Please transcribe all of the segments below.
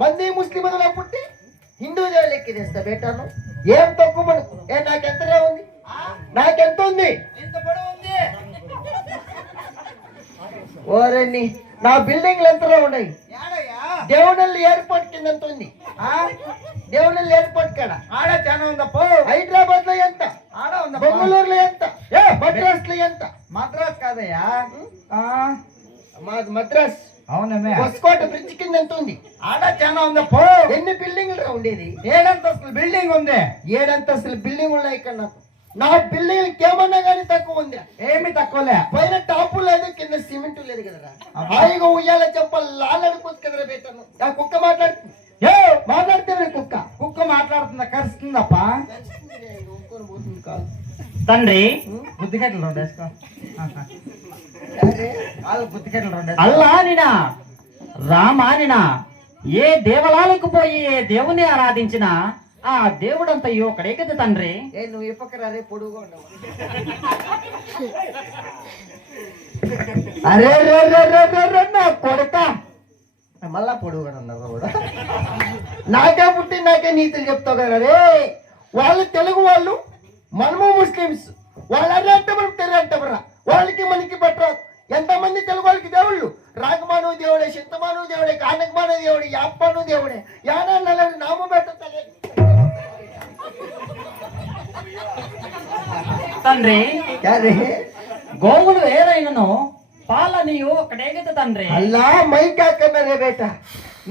మంది ముస్లింలో పుట్టి హిందూ దేవుడు ఎక్కిదేస్తా బేటాను. ఏం తక్కువ మనకు? నాకెంతగా ఉంది? నాకెంత ఉంది? ఓరని నా బిల్డింగ్లు ఎంతలో ఉన్నాయి? దేవునల్లి ఎయిర్పోర్ట్ కింద ఎంత ఉంది? దేవునల్లి ఎయిర్పోర్ట్ కాడ ఆడ చాలా ఉందప్ప. హైదరాబాద్ లో ఎంత? ఆడ ఉంది. బెంగళూరులో ఎంత? మద్రాస్ లో ఎంత? మద్రాస్ కాదయ్యా, మాది మద్రాస్. అవునమే. హొస్కోట బ్రిడ్జ్ కింద ఎంత ఉంది? ఆడ చాలా ఉందప్ప. ఎన్ని బిల్డింగ్లు ఉండేది? 7 అంతస్తుల బిల్డింగ్ ఉంది. 7 అంతస్తుల బిల్డింగ్ ఉన్నాయి ఇక్కడ. నా బిల్డింగ్ ఏమన్నా కానీ తక్కువ ఉంది? ఏమి తక్కువలే. పైన టాపు లేదు, కింద సిమెంట్ లేదు కదరా. హాయిగా ఉయ్యాల చెప్పాలి లాలడుకోవచ్చు కదరా బేటను. ఆ కుక్క మాట్లాడుతుంది. మాట్లాడితే కుక్క కుక్క మాట్లాడుతుందా? కరుస్తుందప్ప. తండ్రి బుద్ధిగట్లు 2 వేసుకో. బుద్ధిగట్లు 2 అల్లానినా రామానినా ఏ దేవాలయాలకు పోయి ఏ దేవుని ఆరాధించినా ఆ దేవుడంతయ్యో ఒకడే కదా తండ్రి. నువ్వు ఇప్పకరా రే పొడుగుగా ఉండవు. అరే నా కొడక మళ్ళా పొడుగుగా ఉన్నారు కూడా. నాకే పుట్టి నాకే నీతులు చెప్తావు కదా రే. వాళ్ళు తెలుగు వాళ్ళు, మనము ముస్లిమ్స్. వాళ్ళు అరే అంటే మనం తెర్ర అంటామరా. వాళ్ళకి మనకి పట్టరా. ఎంతమంది తెలుగు వాళ్ళకి దేవుళ్ళు? రాగమాను దేవుడే, చింతమాను దేవుడే, కానకమాను దేవుడే, యాప్పాను దేవుడే. యానా నల్లని నామం పెట్టలే తండ్రి. గోవులు వేరైనను పాలనియు ఒకటే కదా తండ్రి. అల్లా మైకాకన్నారే బేట.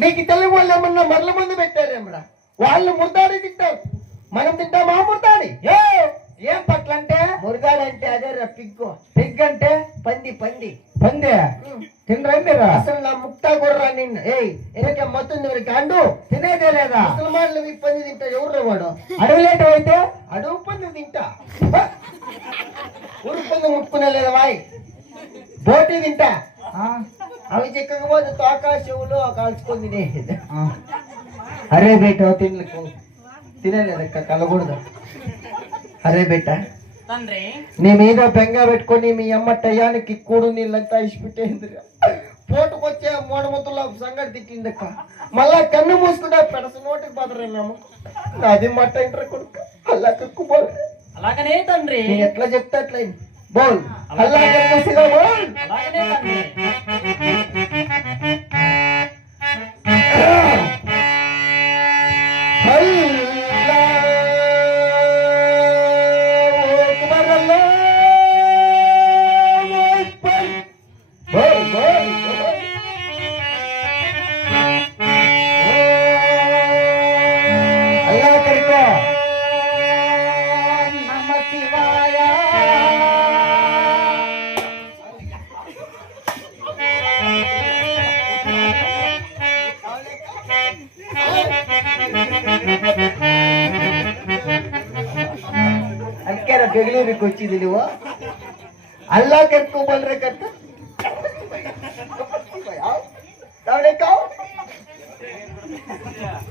నీకు తెలుగు వాళ్ళు ఏమన్నా మరల మంది పెట్టారేమరా? వాళ్ళు ముర్దాడి తింటారు, మనం తింటామా ముర్దాడి? ఏం పట్ల అంటే? మురగాడు అంటే అదే రా పిగ్గు. పిగ్ అంటే పంది. పంది తినరండి. అసలు నా ముక్తా గుర్రా నిన్ను. ఎనక మొత్తం కాండు తినేదే లేదా? ముసల్మాన్లు ఈ పంది తింటా. ఎవరు వాడు? అడవిలేటో అయితే అడుగు పంది తింటా. ఊరు పంది ముట్టుకునే లేదా వాయ్? బోటి తింటా. అవి చిక్కకపోతే తోక చెవులు కాల్చుకొని తినేది. అరే బేట తినలేదక్క కలగూడదు. అరే బేట తండ్రి నీ మీద బెంగ పెట్టుకొని మీ అమ్మ టయానికి కూడు నీళ్ళంతా ఇసిపెట్టేంది. పోటుకొచ్చే మూడముతుల సంగతి తిట్టిందక్క. మళ్ళా కన్ను మూసుకుంటే పెడస నోటికి బదరేమో. అది మట్ట ఇంటర్ కొడుకు అల్లా కక్కు బోల్. అలాగనే తండ్రి. ఎట్లా చెప్తే అట్లా బోల్. అల్లా బోల్. అలాగనే తండ్రి. ಅದಕ್ಕೆ ಬೆಂಗಳೂರಿಗೆ వచ్చింది నువ్వు. అల్లా కర్కో బోల్రే కర్త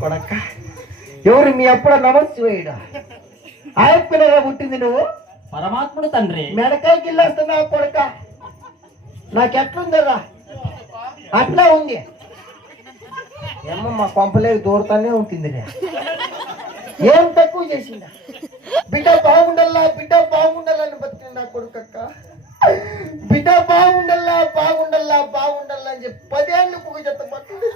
కొడక్క. ఎవరు మీ అప్పుడు నమస్వేయుడు ఆయప్పుకునేగా పుట్టింది నువ్వు? పరమాత్ముడు తండ్రి. మెడకాయకి వెళ్ళొస్తున్నా కొడక. నాకెట్లుందరా? అట్లా ఉంది. ఏమో మా కొంపలేదు దూరతానే ఉంటుంది. ఏం తక్కువ చేసిందా? బిడ్డ బాగుండాలని బతికి నా కొడుకక్క. బిడ్డ బాగుండల్లా అని చెప్పి 10 ఏళ్ళు పువ్వు చెత్త పట్టింది.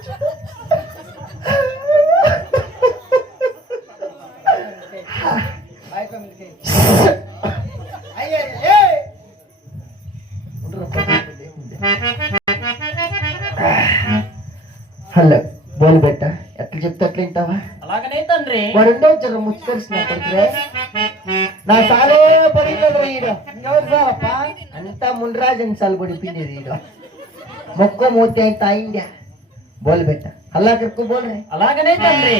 హలో బోలు బెట్ట. ఎట్లా చెప్తే అట్లా వింటావా? అలాగనే తండ్రి. వాడు జర ముచ్చుకరిసిన పడుతురే. నా సాలే పడిపోదు ఈడు. ఎవరు సారప్ప? అంతా మున్రాజన్ సాలు పడిపోయింది ఈడు. మొక్క మూతే తాయిందా బోలు బెట్ట. అల్లా కర్కు బోల్ రే. అలాగనే తండ్రి.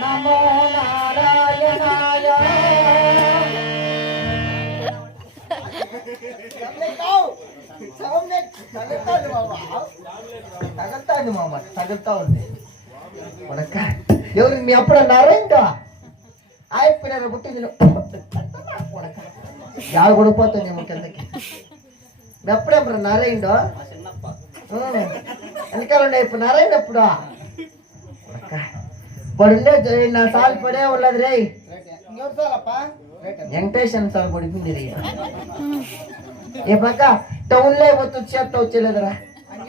నమో నారాయణాయ తగలుతాంది మామ, తగులుతా ఉంది కొడక. ఎవరు మీ అప్పుడు అన్నారా ఇంకా అయిపోయినారు పుట్టింది కొడక యాడ కొడిపోతుంది ఏమో కిందకి. మీ అప్పుడే అప్పుడు నారాయణో వెనకాల ఉండే ఇప్పుడు నారాయణ ఎప్పుడు పడుండే నా సార్లు పడే ఉన్నది రే వెంకటేశ్వర సార్ పడిపోయింది రే. ఏ పక్క టౌన్ లో వచ్చేస్తా వచ్చేలేదురా.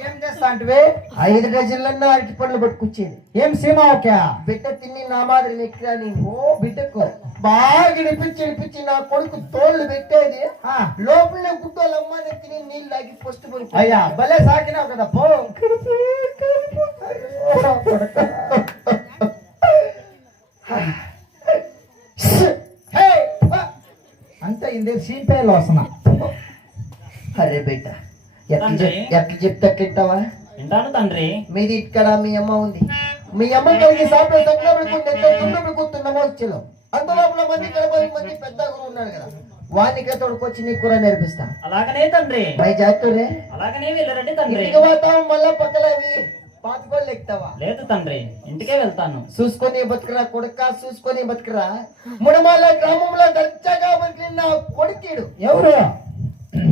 ఏం చేస్తా అంటే 5 డజన్లన్నా అరటి పండ్లు పట్టుకొచ్చేది. ఏం సీమా ఓకే బిడ్డ తిని నా మాదిరి ఎక్కిరా నేను. ఓ బిడ్డకు బాగా ఇడిపించి నా కొడుకు తోళ్ళు పెట్టేది లోపలనే గుడ్డోళ్ళమ్మ తిని నీళ్ళు తాగి ఫస్ట్ పోయి. అయ్యా భలే సాకినావు కదా పో. అంతే ఇందే సీపేలు వస్తున్నా. అరే బిడ్డ ఎట్లా చెప్తే అట్లింటావా? వింటాను తండ్రి. మీది ఇక్కడ మీ అమ్మ ఉంది. మీ అమ్మ కలిగి సాపే కూర్చున్నామో వచ్చేలో అంత లోపల మంది 40 మంది పెద్ద గురు ఉన్నాడు కదా, వానికి తోడుకొచ్చి నీ కూర నేర్పిస్తా. అలాగనే తండ్రి. మై జాతురే అలాగనే వెళ్ళరండి తండ్రి. ఇంటికి పోతావు మళ్ళా పక్కల అవి పాతుకోళ్ళు ఎక్కుతావా? లేదు తండ్రి, ఇంటికే వెళ్తాను. చూసుకొని బతుకురా కొడుక, చూసుకొని బతుకురా. ముడమాల గ్రామంలో దర్జాగా బతికిన నా కొడుకీడు. ఎవరు?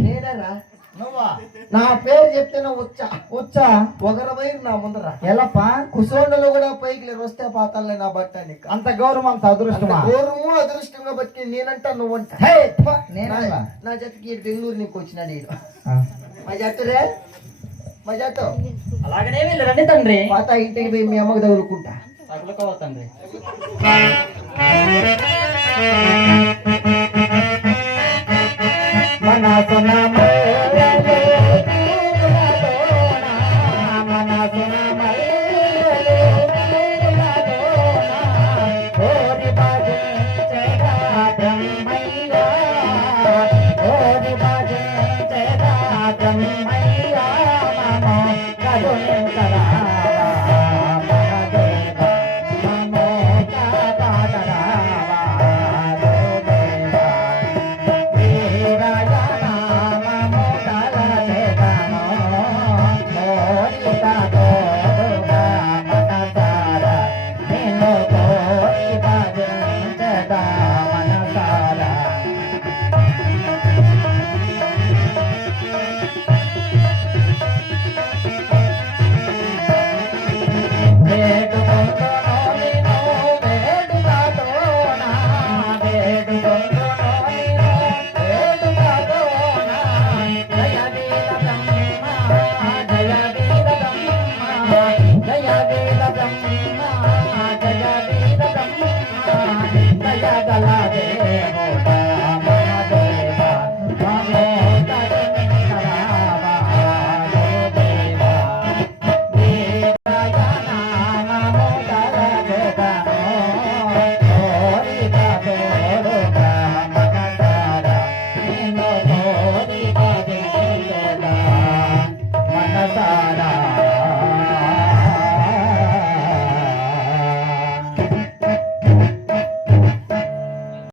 నేనరా? నువ్వా? నా పేరు చెప్తేనే వచ్చా వచ్చా ఒకరి వైరు నా ముందర ఎలాపా కుసోండలు కూడా పైకి లేరు, వస్తే పాతాలే నా బట్ట. నీకు అంత గౌరవం అంత అదృష్టమా? గౌరవము అదృష్టంగా బతికి నేనంటా నువ్వంట. నేనలా నా జతకి బెంగళూరు నీకు వచ్చినాడు ఈడు. ఆ. మా జాతురే మా జాతో అలాగనే వెళ్ళరండి తండ్రి. పాత ఇంటికి పోయి మీ అమ్మకు తగులుకుంటా. తగులుకోవ తండ్రి.